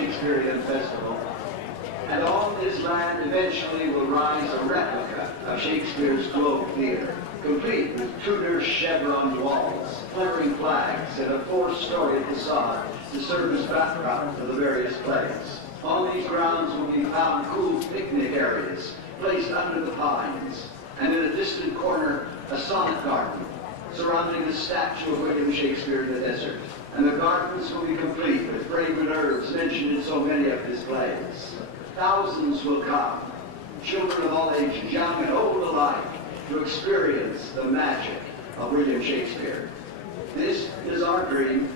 Shakespeare Festival, and on this land eventually will rise a replica of Shakespeare's Globe Theatre, complete with Tudor chevron walls, flickering flags, and a four-story facade to serve as backdrop for the various plays. On these grounds will be found cool picnic areas placed under the pines, and in a distant corner, a sonnet garden surrounding the statue of William Shakespeare in the desert. And the gardens will be complete with fragrant herbs mentioned in so many of his plays. Thousands will come, children of all ages, young and old alike, to experience the magic of William Shakespeare. This is our dream.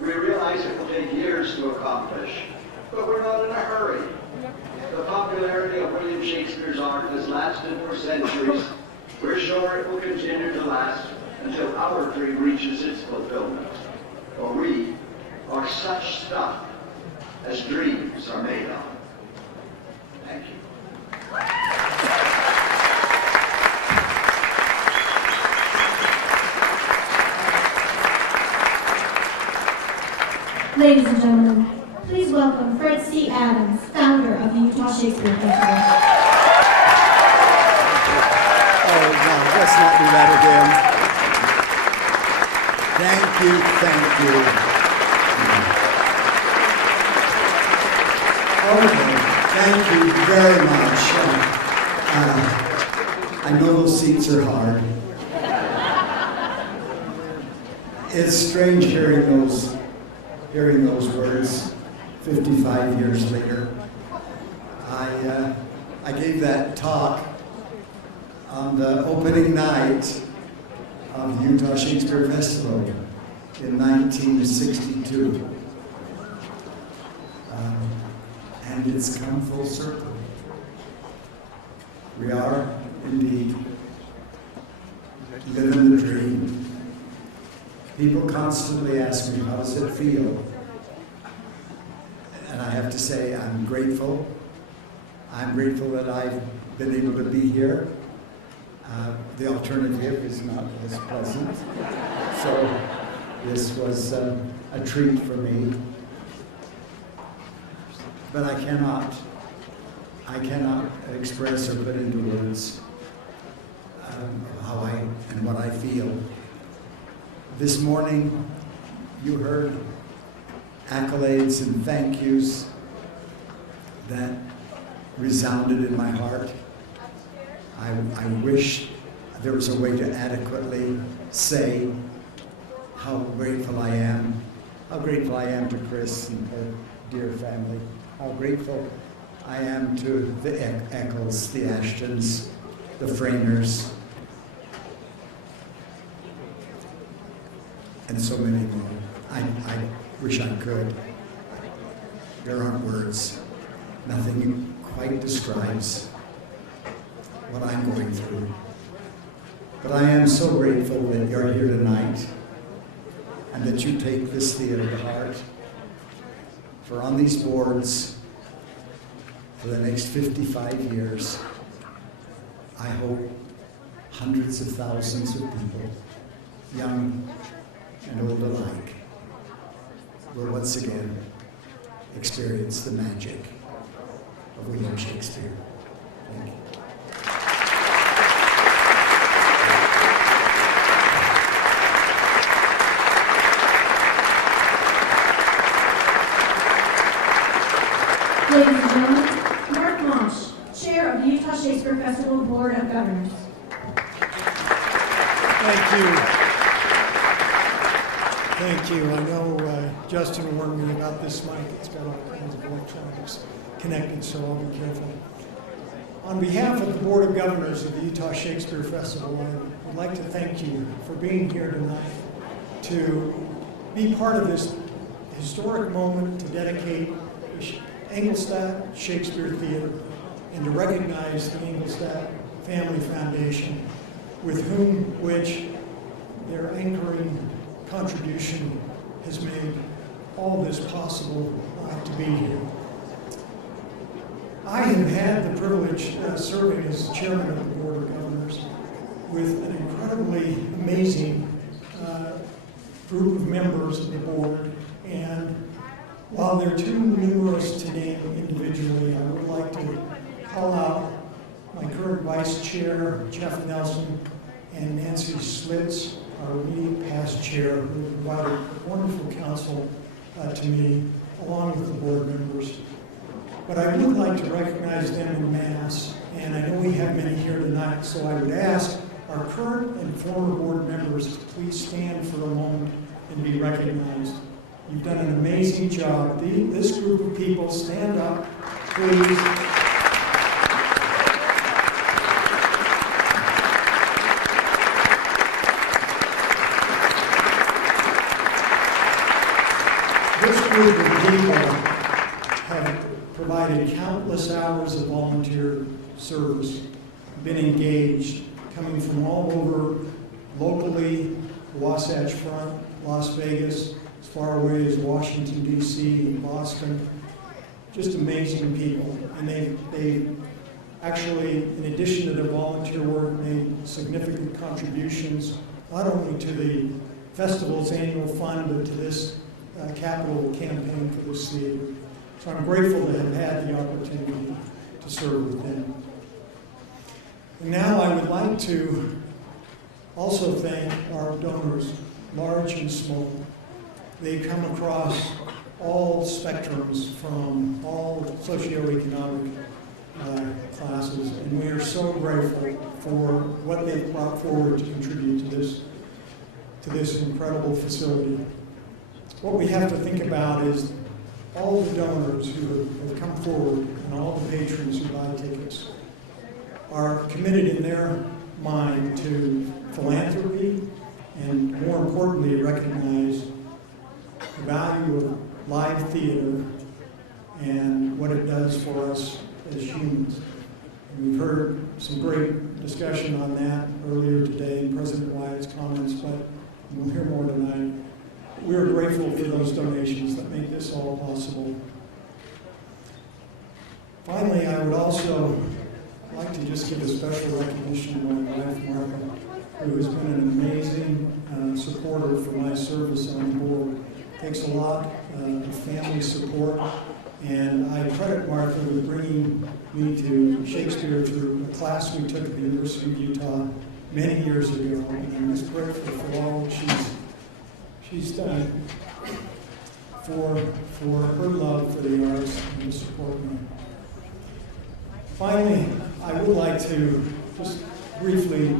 We realize it will take years to accomplish, but we're not in a hurry. The popularity of William Shakespeare's art has lasted for centuries. We're sure it will continue to last until our dream reaches its fulfillment. For we are such stuff as dreams are made of. Thank you. Ladies and gentlemen, please welcome Fred C. Adams, founder of the Utah Shakespeare Festival. Oh, no, let's not do that again. Thank you, thank you. Okay, thank you very much. I know those seats are hard. It's strange hearing those words 55 years later. I gave that talk on the opening night of the Utah Shakespeare Festival in 1962. And it's come full circle. We are indeed living the dream. People constantly ask me, how does it feel? And I have to say, I'm grateful. I'm grateful that I've been able to be here. The alternative is not as pleasant. So this was a treat for me. But I cannot express or put into words how I and what I feel. This morning, you heard accolades and thank yous that resounded in my heart. I wish there was a way to adequately say how grateful I am. How grateful I am to Chris and her dear family. How grateful I am to the Eccles, the Ashtons, the Framers, and so many more. I wish I could. There aren't words. Nothing quite describes what I'm going through. But I am so grateful that you're here tonight and that you take this theater to heart. For on these boards, for the next 55 years, I hope hundreds of thousands of people, young and old alike, will once again experience the magic of William Shakespeare. Thank you. Ladies and gentlemen, Mark Mosh, Chair of the Utah Shakespeare Festival Board of Governors. Thank you. Thank you. I know Justin warned me about this mic. It's got all kinds of electronics connected, so I'll be careful. On behalf of the Board of Governors of the Utah Shakespeare Festival, I would like to thank you for being here tonight to be part of this historic moment to dedicate Engelstad Shakespeare Theatre and to recognize the Engelstad Family Foundation, with which their anchoring contribution has made all this possible to be here. I have had the privilege of serving as chairman of the Board of Governors with an incredibly amazing group of members of the board, and While they're too numerous to name individually, I would like to call out my current vice chair, Jeff Nelson, and Nancy Slitz, our immediate past chair, who provided wonderful counsel to me, along with the board members. But I would like to recognize them en masse, and I know we have many here tonight, so I would ask our current and former board members to please stand for a moment and be recognized. You've done an amazing job. This group of people, stand up, please. This group of people have provided countless hours of volunteer service, been engaged, coming from all over, locally, Wasatch Front, Las Vegas, as far away as Washington, D.C., and Boston. Just amazing people. And they actually, in addition to their volunteer work, made significant contributions, not only to the festival's annual fund, but to this capital campaign for this theater. So I'm grateful to have had the opportunity to serve with them. And now I would like to also thank our donors, large and small. They come across all spectrums from all socioeconomic classes, and we are so grateful for what they've brought forward to contribute to this incredible facility. What we have to think about is all the donors who have come forward and all the patrons who buy tickets are committed in their mind to philanthropy and, more importantly, recognize the value of live theater and what it does for us as humans. And we've heard some great discussion on that earlier today in President Wyatt's comments, but we'll hear more tonight. We're grateful for those donations that make this all possible. Finally, I would also like to just give a special recognition to my wife, Martha, who has been an amazing supporter for my service on the board. It takes a lot of family support, and I credit Martha with bringing me to Shakespeare through a class we took at the University of Utah many years ago, and I'm just grateful for all that she's done for her love for the arts and to support me. Finally, I would like to just briefly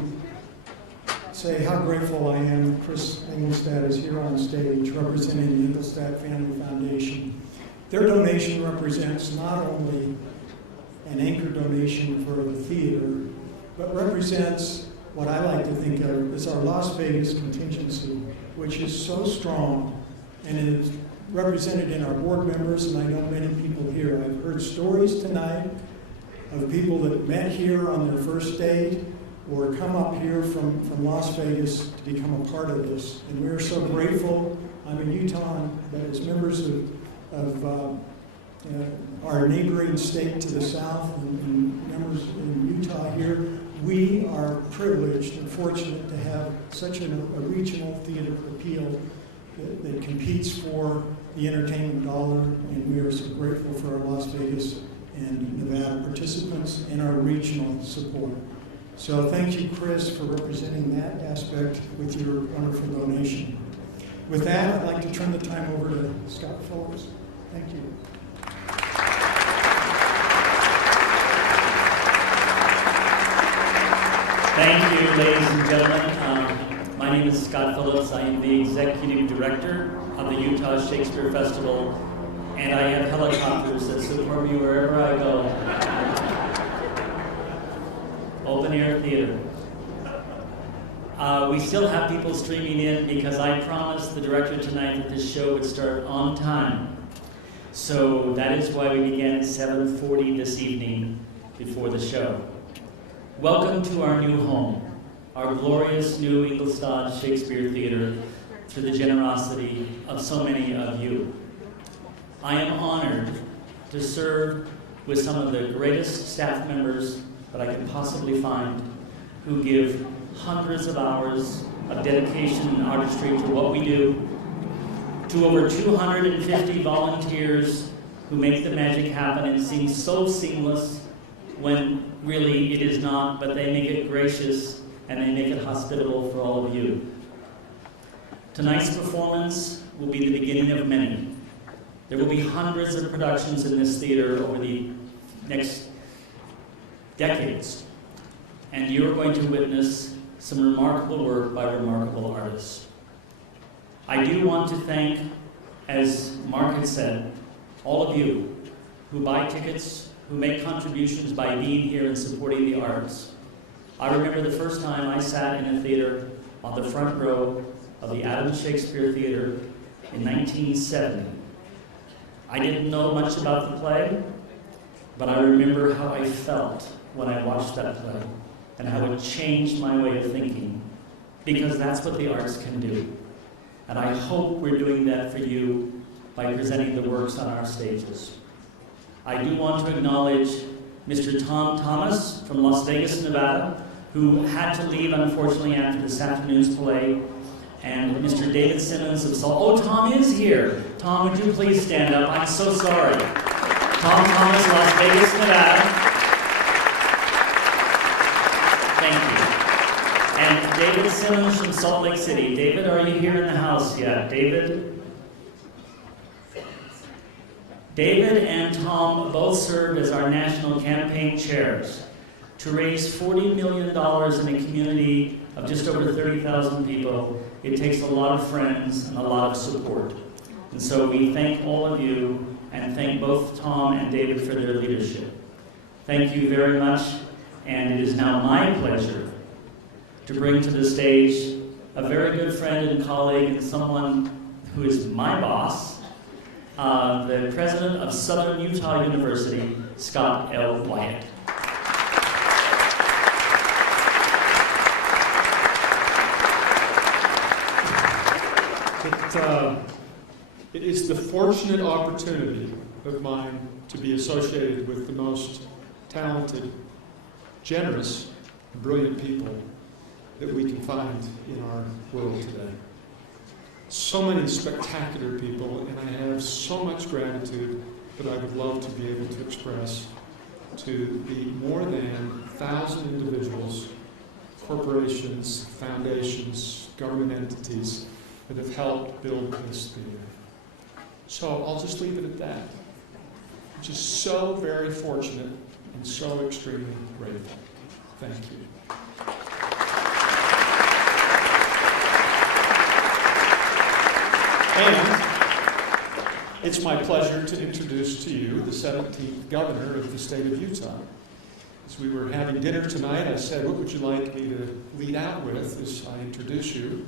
say how grateful I am that Chris Engelstad is here on stage representing the Engelstad Family Foundation. Their donation represents not only an anchor donation for the theater, but represents what I like to think of as our Las Vegas contingency, which is so strong and is represented in our board members, and I know many people here. I've heard stories tonight of people that met here on their first date or come up here from Las Vegas to become a part of this. And we're so grateful. I'm in Utah, but as members of our neighboring state to the south and members in Utah here, we are privileged and fortunate to have such a regional theater appeal that competes for the entertainment dollar, and we are so grateful for our Las Vegas and Nevada participants and our regional support. So thank you, Chris, for representing that aspect with your wonderful donation. With that, I'd like to turn the time over to Scott Phillips. Thank you. Thank you, ladies and gentlemen. My name is Scott Phillips. I am the Executive Director of the Utah Shakespeare Festival, and I have helicopters that support me wherever I go. Open air theater. We still have people streaming in because I promised the director tonight that this show would start on time. So that is why we began at 7:40 this evening before the show. Welcome to our new home, our glorious new Engelstad Shakespeare Theatre, through the generosity of so many of you. I am honored to serve with some of the greatest staff members that I can possibly find, who give hundreds of hours of dedication and artistry to what we do, to over 250 volunteers who make the magic happen. It seems so seamless when really it is not, but they make it gracious and they make it hospitable for all of you. Tonight's performance will be the beginning of many. There will be hundreds of productions in this theater over the next decades, and you're going to witness some remarkable work by remarkable artists. I do want to thank, as Mark had said, all of you who buy tickets, who make contributions by being here and supporting the arts. I remember the first time I sat in a theater on the front row of the Utah Shakespeare Theatre in 1970. I didn't know much about the play, but I remember how I felt when I watched that play and how it changed my way of thinking, because that's what the arts can do. And I hope we're doing that for you by presenting the works on our stages. I do want to acknowledge Mr. Tom Thomas from Las Vegas, Nevada, who had to leave, unfortunately, after this afternoon's play, and Mr. David Simmons of Salt. Oh, Tom is here. Tom, would you please stand up? I'm so sorry. Tom Thomas, Las Vegas, Nevada. Thank you. And David Simmons from Salt Lake City. David, are you here in the house yet? David? David and Tom both served as our national campaign chairs to raise $40 million in a community of just over 30,000 people. It takes a lot of friends and a lot of support. And so we thank all of you and thank both Tom and David for their leadership. Thank you very much, and it is now my pleasure to bring to the stage a very good friend and colleague and someone who is my boss, the president of Southern Utah University, Scott L. Wyatt. It is the fortunate opportunity of mine to be associated with the most talented, generous, and brilliant people that we can find in our world today. So many spectacular people, and I have so much gratitude that I would love to be able to express to the more than 1,000 individuals, corporations, foundations, government entities that have helped build this theater. So I'll just leave it at that. I'm just so very fortunate and so extremely grateful. Thank you. And it's my pleasure to introduce to you the 17th governor of the state of Utah. As we were having dinner tonight, I said, what would you like me to lead out with as I introduce you?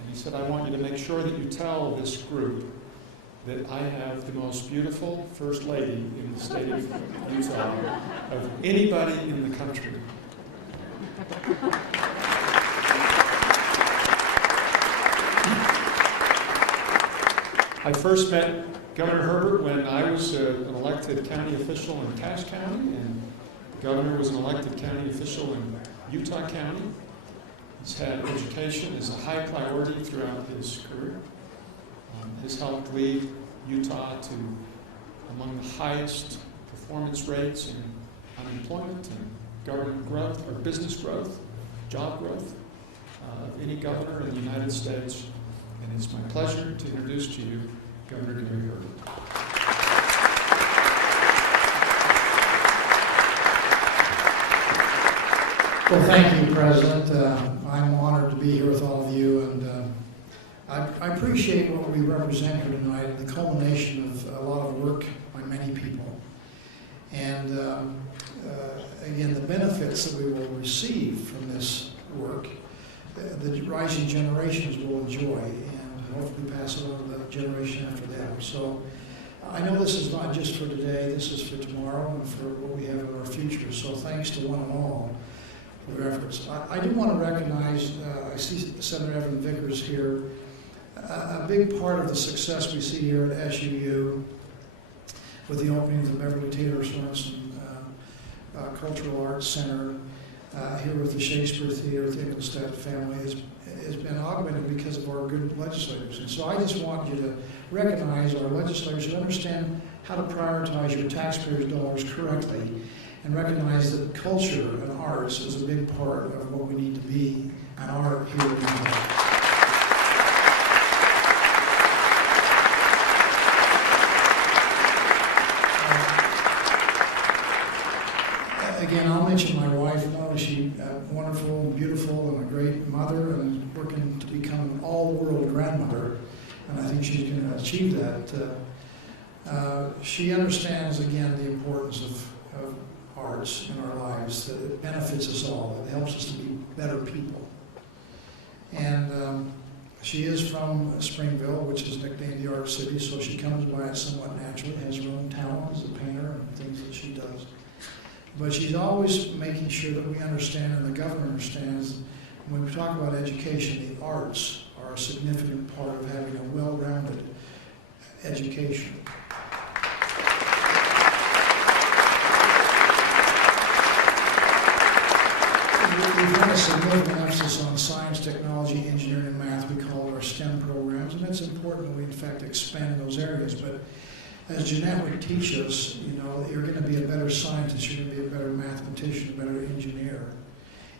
And he said, I want you to make sure that you tell this group that I have the most beautiful First Lady in the state of Utah of anybody in the country. I first met Governor Herbert when I was an elected county official in Cass County, and the governor was an elected county official in Utah County. He's had education as a high priority throughout his career. Has helped lead Utah to among the highest performance rates in unemployment and government growth, or business growth, job growth, of any governor in the United States. And it's my pleasure to introduce to you Governor Gary Herbert. Well, thank you, President. I'm honored to be here with all of you, and I appreciate what we represent here tonight, the culmination of a lot of work by many people. And again, the benefits that we will receive from this work, the rising generations will enjoy, and hopefully pass it on to the generation after them. So I know this is not just for today, this is for tomorrow and for what we have in our future. So thanks to one and all for their efforts. I do want to recognize, I see Senator Evan Vickers here. A big part of the success we see here at SUU with the opening of the Beverly Taylor Sorenson Cultural Arts Center, here with the Shakespeare Theatre, the Engelstad family, has been augmented because of our good legislators. And so I just want you to recognize our legislators who understand how to prioritize your taxpayers' dollars correctly, and recognize that culture and arts is a big part of what we need to be and are here in Utah. Again, I'll mention my wife. Not only is she wonderful, beautiful, and a great mother, and working to become an all-world grandmother, and I think she's going to achieve that. She understands, again, the importance of arts in our lives, that it benefits us all, it helps us to be better people. And she is from Springville, which is nicknamed the Art City, so she comes by it somewhat naturally, has her own talent as a painter and things that she does. But she's always making sure that we understand, and the governor understands, when we talk about education, the arts are a significant part of having a well-rounded education. We've had a significant emphasis on science, technology, engineering, and math. We call it our STEM programs, and it's important that we, in fact, expand in those areas. But as Jeanette would teach us, you know, you're going to be a better scientist, you're going to be a better mathematician, a better engineer,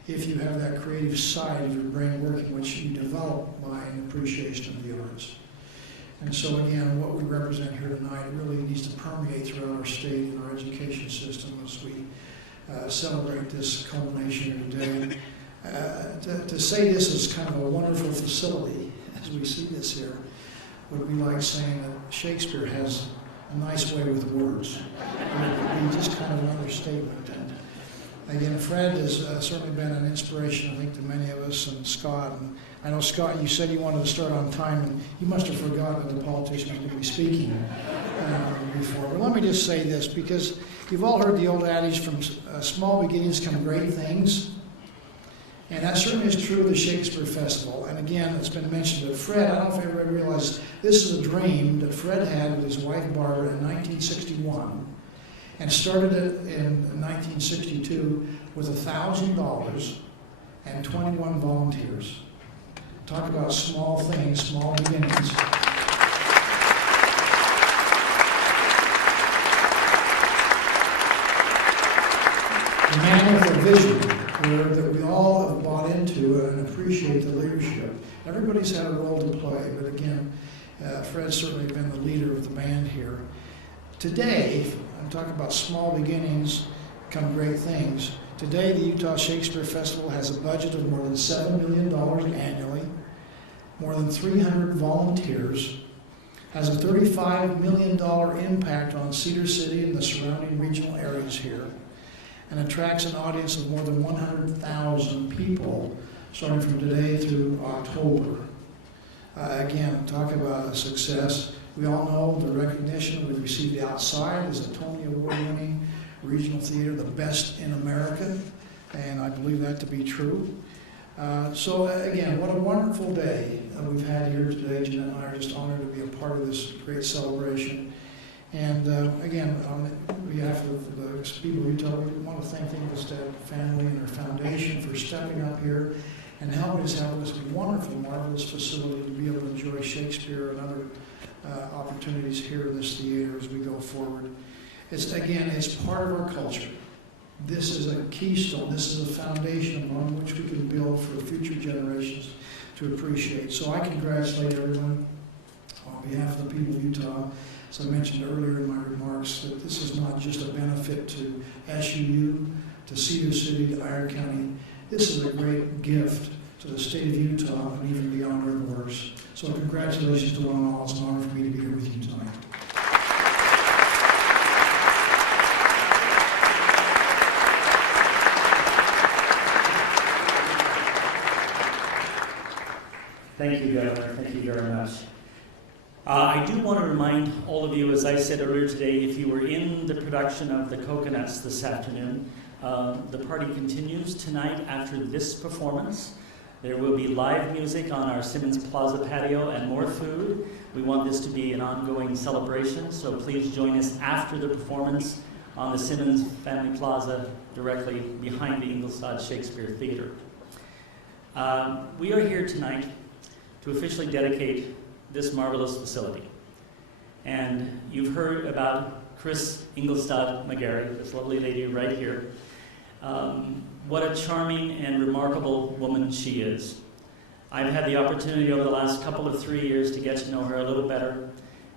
if you have that creative side of your brain working, which you develop by an appreciation of the arts. And so again, what we represent here tonight really needs to permeate throughout our state and our education system as we celebrate this culmination today. To say this is kind of a wonderful facility, as we see this here, would be like saying that Shakespeare has a nice way with words. It would be just kind of an understatement. And again, Fred has certainly been an inspiration, I think, to many of us, and Scott. And I know, Scott, you said you wanted to start on time, and you must have forgotten that the politician was going to be speaking before. But let me just say this, because you've all heard the old adage, from small beginnings come great things. And that certainly is true of the Shakespeare Festival. And again, it's been mentioned that Fred, I don't know if everybody realizes, this is a dream that Fred had with his wife Barbara in 1961, and started it in 1962 with $1,000 and 21 volunteers. Talk about small things, small beginnings. A man with a vision that we all have bought into and appreciate the leadership. Everybody's had a role to play, but again, Fred's certainly been the leader of the band here. Today, I'm talking about small beginnings come great things. Today, the Utah Shakespeare Festival has a budget of more than $7 million annually, more than 300 volunteers, has a $35 million impact on Cedar City and the surrounding regional areas here, and attracts an audience of more than 100,000 people starting from today through October. Again, talk about a success. We all know the recognition we received outside as a Tony Award-winning regional theater, the best in America, and I believe that to be true. So again, what a wonderful day we've had here today. Jeanette and I are just honored to be a part of this great celebration. And again, on behalf of the people of Utah, we want to thank the Engelstad family and their foundation for stepping up here and helping us have this wonderful, marvelous facility to be able to enjoy Shakespeare and other opportunities here in this theater as we go forward. It's part of our culture. This is a keystone. This is a foundation upon which we can build for future generations to appreciate. So I congratulate everyone on behalf of the people of Utah. As I mentioned earlier in my remarks, that this is not just a benefit to SUU, to Cedar City, to Iron County. This is a great gift to the state of Utah and even beyond our borders. So congratulations to one and all. It's an honor for me to be here with you tonight. Thank you, Governor. Thank you very much. I do want to remind all of you, as I said earlier today, if you were in the production of The Coconuts this afternoon, the party continues tonight after this performance. There will be live music on our Simmons Plaza patio and more food. We want this to be an ongoing celebration, so please join us after the performance on the Simmons Family Plaza directly behind the Engelstad Shakespeare Theatre. We are here tonight to officially dedicate this marvelous facility. And you've heard about Chris Engelstad McGarry, this lovely lady right here. What a charming and remarkable woman she is. I've had the opportunity over the last couple of 3 years to get to know her a little better,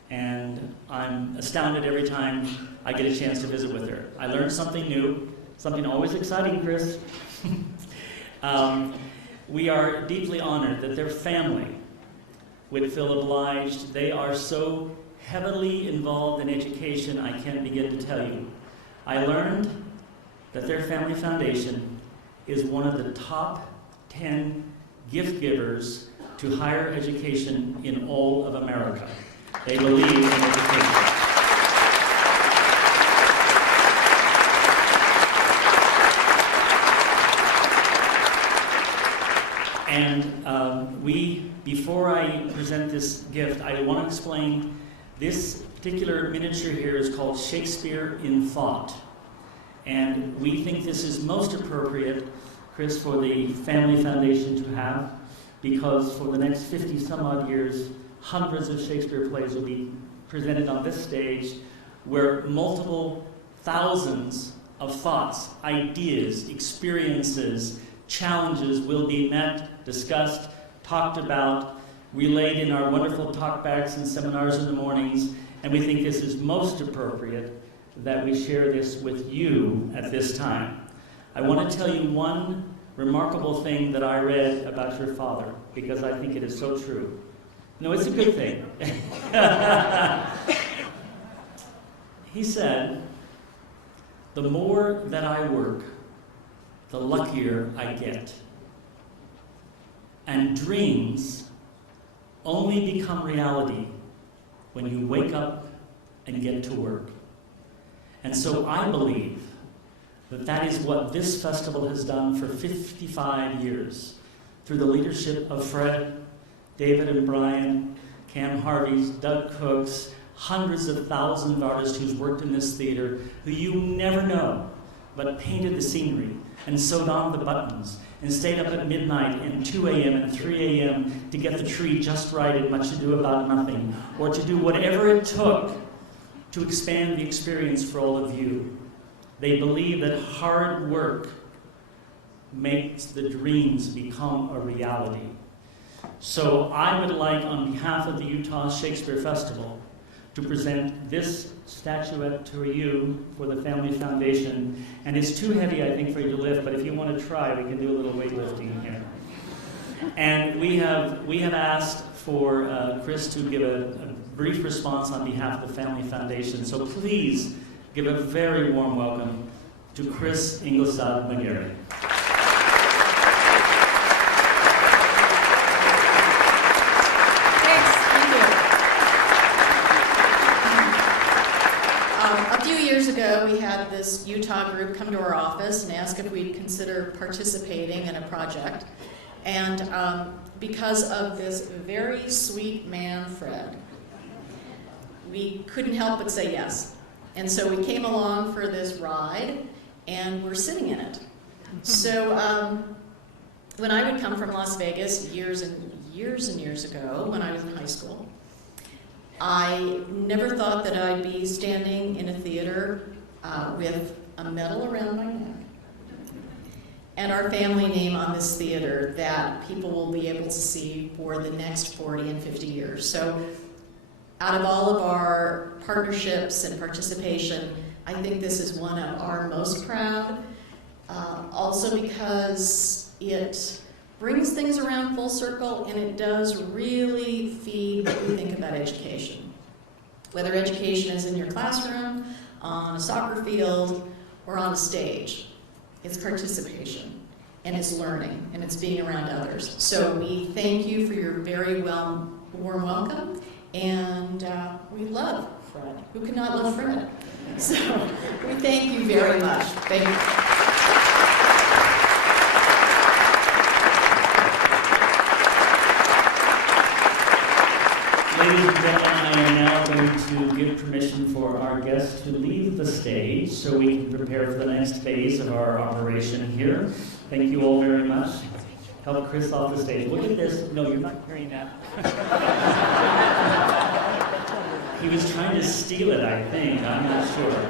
and I'm astounded every time I get a chance to visit with her. I learned something new, something always exciting, Chris. We are deeply honored that their family would feel obliged. They are so heavily involved in education, I can't begin to tell you. I learned that their family foundation is one of the top 10 gift givers to higher education in all of America. They believe in education. And before I present this gift, I want to explain this particular miniature here is called Shakespeare in Thought. And we think this is most appropriate, Chris, for the Family Foundation to have, because for the next 50 some odd years, hundreds of Shakespeare plays will be presented on this stage, where multiple thousands of thoughts, ideas, experiences, challenges will be met, discussed, talked about, relayed in our wonderful talkbacks and seminars in the mornings, and we think this is most appropriate that we share this with you at this time. I want to tell you one remarkable thing that I read about your father, because I think it is so true. No, it's a good thing. He said, "The more that I work, the luckier I get. And dreams only become reality when you wake up and get to work." And so I believe that that is what this festival has done for 55 years, through the leadership of Fred, David and Brian, Cam Harvey's, Doug Cook's, hundreds of thousands of artists who's worked in this theater, who you never know, but painted the scenery and sewed on the buttons and stayed up at midnight and 2 a.m. and 3 a.m. to get the tree just right and Much Ado About Nothing, or to do whatever it took to expand the experience for all of you. They believe that hard work makes the dreams become a reality. So I would like, on behalf of the Utah Shakespeare Festival, to present this statuette to you for the Family Foundation. And it's too heavy, I think, for you to lift, but if you want to try, we can do a little weightlifting here. And we have asked for Chris to give a brief response on behalf of the Family Foundation. So please give a very warm welcome to Chris Engelstad McGarry. Thanks, thank you. A few years ago, we had this Utah group come to our office and ask if we'd consider participating in a project. And because of this very sweet man, Fred, we couldn't help but say yes. And so we came along for this ride, and we're sitting in it. So when I would come from Las Vegas years and years ago, when I was in high school, I never thought that I'd be standing in a theater with a medal around my neck and our family name on this theater that people will be able to see for the next 40 and 50 years. So out of all of our partnerships and participation, I think this is one of our most proud, also because it brings things around full circle, and it does really feed what we think about education. Whether education is in your classroom, on a soccer field, or on a stage, it's participation, and it's learning, and it's being around others. So we thank you for your very warm welcome, and we love Fred. Who could not love Fred? So we thank you very much. Thank you. Ladies and gentlemen, I am now going to give permission for our guests to leave the stage so we can prepare for the next phase of our operation here. Thank you all very much. Help Chris off the stage. Look at this. No, you're not hearing that. He was trying to steal it, I think. I'm not sure.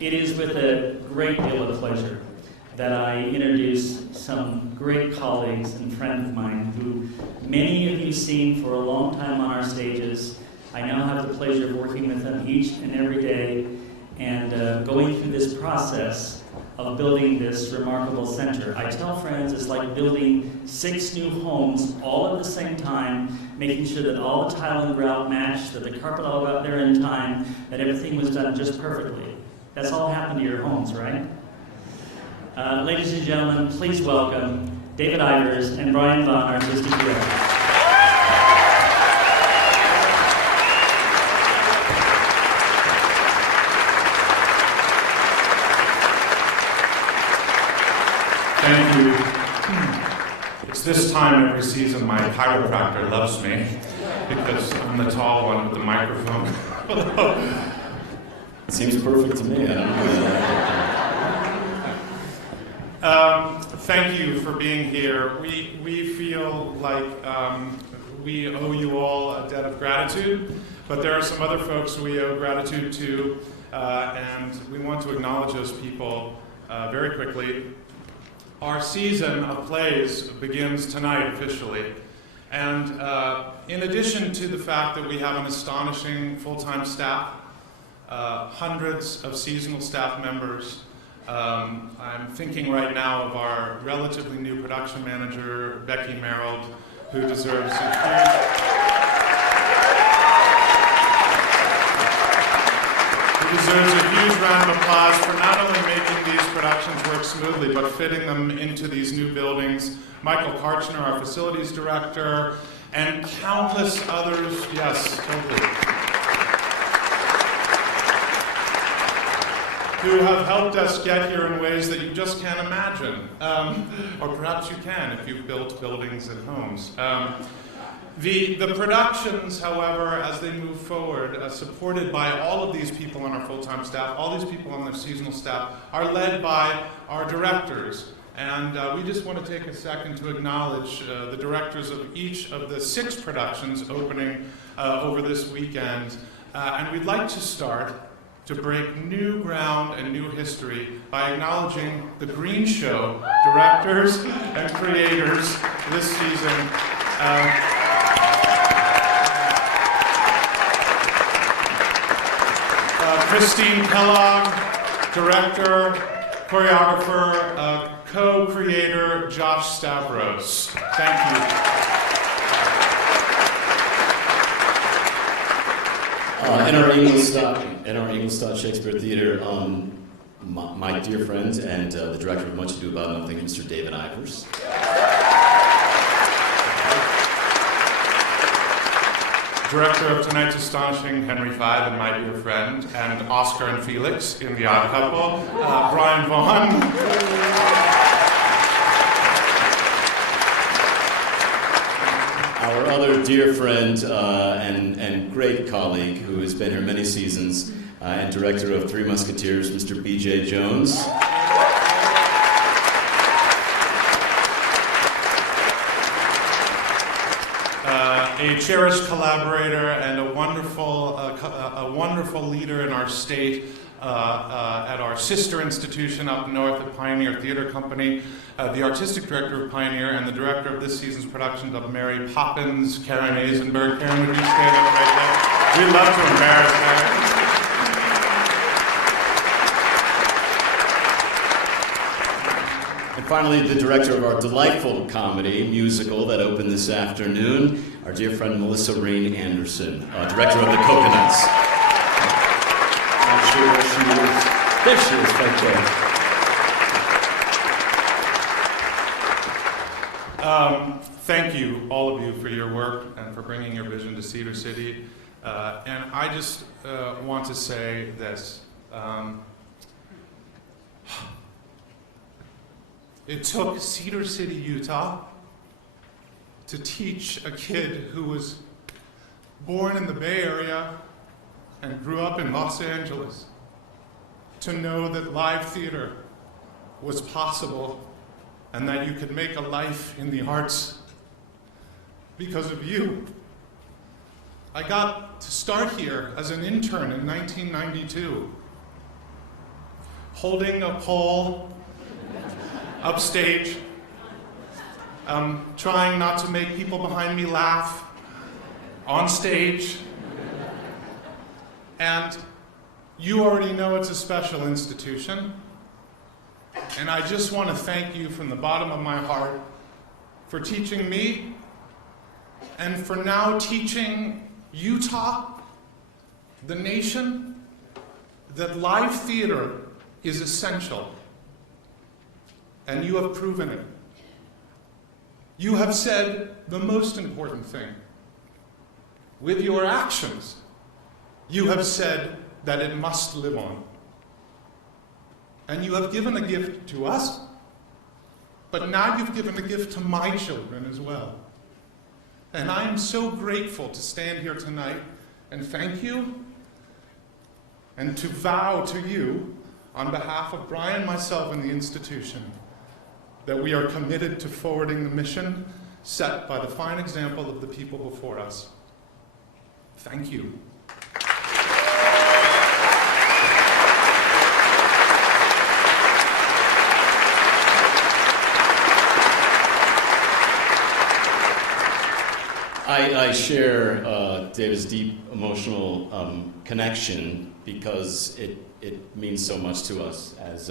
It is with a great deal of pleasure that I introduce some great colleagues and friends of mine who many of you have seen for a long time on our stages. I now have the pleasure of working with them each and every day and going through this process of building this remarkable center. I tell friends it's like building 6 new homes all at the same time, making sure that all the tile and grout matched, that the carpet all got there in time, that everything was done just perfectly. That's all happened to your homes, right? Ladies and gentlemen, please welcome David Ivers and Brian Vaughn, our artistic director. Thank you. It's this time every season my chiropractor loves me because I'm the tall one with the microphone. Seems perfect to me. I don't know. Thank you for being here. We feel like we owe you all a debt of gratitude, but there are some other folks we owe gratitude to, and we want to acknowledge those people very quickly. Our season of plays begins tonight officially, and in addition to the fact that we have an astonishing full-time staff, hundreds of seasonal staff members, I'm thinking right now of our relatively new production manager, Becky Merrill, who deserves a huge round of applause for not only making these productions work smoothly, but fitting them into these new buildings. Michael Karchner, our facilities director, and countless others, yes, totally, who have helped us get here in ways that you just can't imagine. Or perhaps you can if you've built buildings and homes. The productions, however, as they move forward, supported by all of these people on our full-time staff, all these people on their seasonal staff, are led by our directors. And we just want to take a second to acknowledge the directors of each of the 6 productions opening over this weekend. And we'd like to start to break new ground and new history by acknowledging the Green Show directors and creators this season. Christine Kellogg, director, choreographer, co-creator Josh Stavros. Thank you. In our Engelstad Shakespeare Theatre, my dear friend and the director of Much Ado About Nothing, Mr. David Ivers. Director of tonight's astonishing Henry V and my dear friend, and Oscar and Felix in The Odd Couple, Brian Vaughn. Our other dear friend and great colleague who has been here many seasons and director of Three Musketeers, Mr. B.J. Jones. A cherished collaborator and a wonderful leader in our state at our sister institution up north at Pioneer Theater Company, the artistic director of Pioneer and the director of this season's productions of Mary Poppins, Karen Eisenberg. Karen, would you stand up right there? We'd love to embarrass Karen. And finally, the director of our delightful comedy musical that opened this afternoon, our dear friend Melissa Rain Anderson, director of The Coconuts. Not sure where she is. There she is, right there. Thank you, all of you, for your work and for bringing your vision to Cedar City. And I just want to say this. It took Cedar City, Utah, to teach a kid who was born in the Bay Area and grew up in Los Angeles, to know that live theater was possible and that you could make a life in the arts because of you. I got to start here as an intern in 1992, holding a pole upstage, trying not to make people behind me laugh on stage. And you already know it's a special institution. And I just want to thank you from the bottom of my heart for teaching me and for now teaching Utah, the nation, that live theater is essential. And you have proven it. You have said the most important thing. With your actions, you have said that it must live on. And you have given a gift to us, but now you've given a gift to my children as well. And I am so grateful to stand here tonight and thank you, and to vow to you, on behalf of Brian, myself, and the institution, that we are committed to forwarding the mission set by the fine example of the people before us. Thank you. I share David's deep emotional connection because it means so much to us as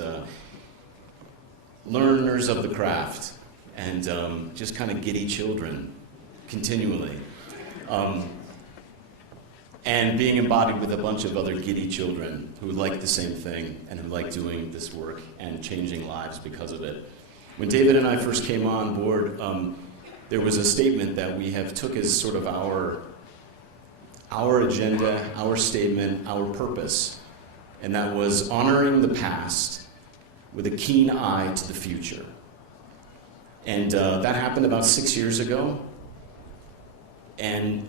learners of the craft and just kind of giddy children continually. And being embodied with a bunch of other giddy children who like the same thing and who like doing this work and changing lives because of it. When David and I first came on board, there was a statement that we have took as sort of our agenda, our statement, our purpose, and that was honoring the past with a keen eye to the future. And that happened about 6 years ago, and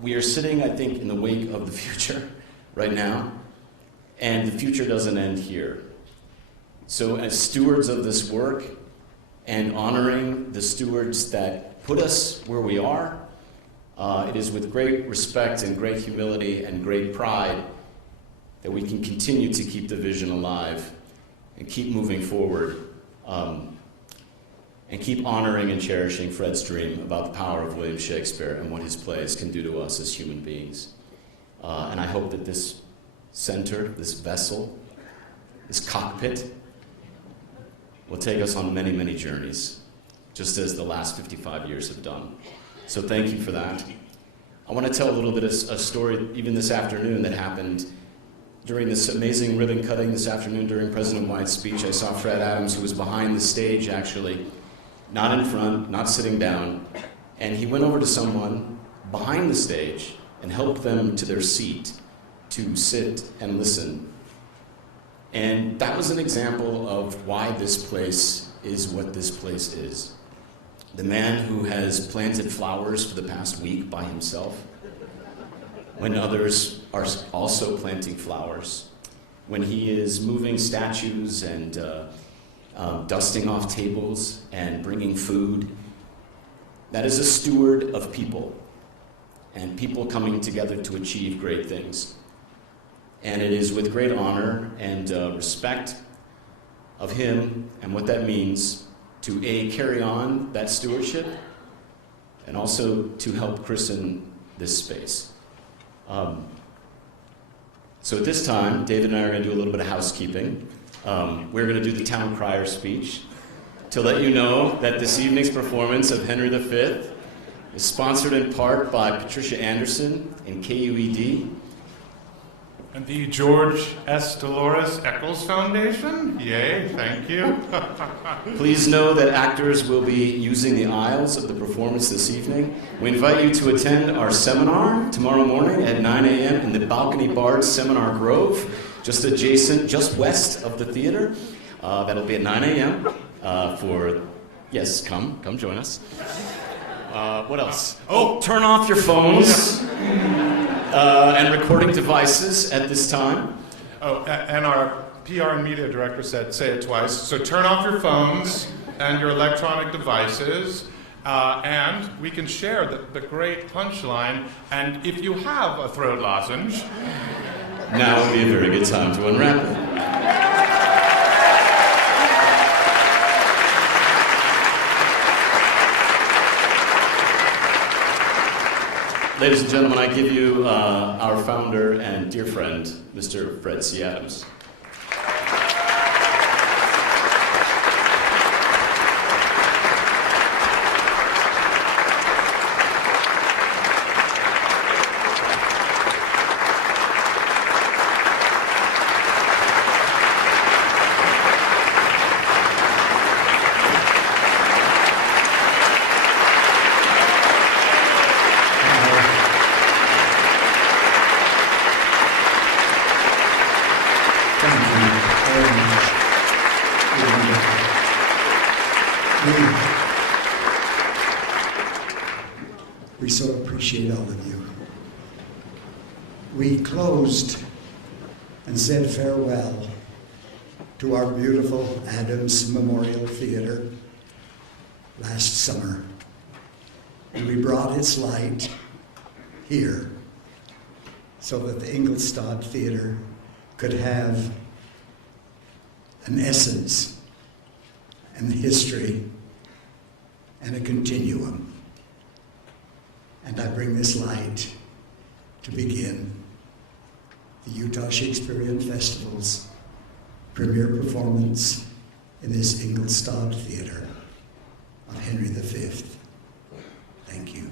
we are sitting, I think, in the wake of the future right now, and the future doesn't end here. So as stewards of this work, and honoring the stewards that put us where we are, it is with great respect and great humility and great pride that we can continue to keep the vision alive and keep moving forward and keep honoring and cherishing Fred's dream about the power of William Shakespeare and what his plays can do to us as human beings. And I hope that this center, this vessel, this cockpit, will take us on many, many journeys, just as the last 55 years have done. So thank you for that. I want to tell a little bit of a story, even this afternoon, that happened during this amazing ribbon cutting this afternoon during President White's speech. I saw Fred Adams, who was behind the stage, actually, not in front, not sitting down, and he went over to someone behind the stage and helped them to their seat to sit and listen. And that was an example of why this place is what this place is. The man who has planted flowers for the past week by himself, when others are also planting flowers, when he is moving statues and dusting off tables and bringing food, that is a steward of people and people coming together to achieve great things. And it is with great honor and respect of him and what that means to carry on that stewardship and also to help christen this space. So at this time, David and I are going to do a little bit of housekeeping. We're going to do the town crier speech to let you know that this evening's performance of Henry V is sponsored in part by Patricia Anderson and KUED. And the George S. Dolores Eccles Foundation. Yay, thank you. Please know that actors will be using the aisles of the performance this evening. We invite you to attend our seminar tomorrow morning at 9 a.m. in the Balcony Bard Seminar Grove, just adjacent, just west of the theater. That'll be at 9 a.m. Yes, come join us. What else? Oh, turn off your phones and recording devices at this time. Oh, and our PR and media director said, say it twice. So turn off your phones and your electronic devices, and we can share the great punchline. And if you have a throat lozenge, now would be a very good time to unwrap it. Ladies and gentlemen, I give you our founder and dear friend, Mr. Fred C. Adams. We so appreciate all of you. We closed and said farewell to our beautiful Adams Memorial Theater last summer. And we brought its light here so that the Engelstad Theater could have an essence and history and a continuum. And I bring this light to begin the Utah Shakespeare Festival's premiere performance in this Engelstad Theater of Henry V. Thank you.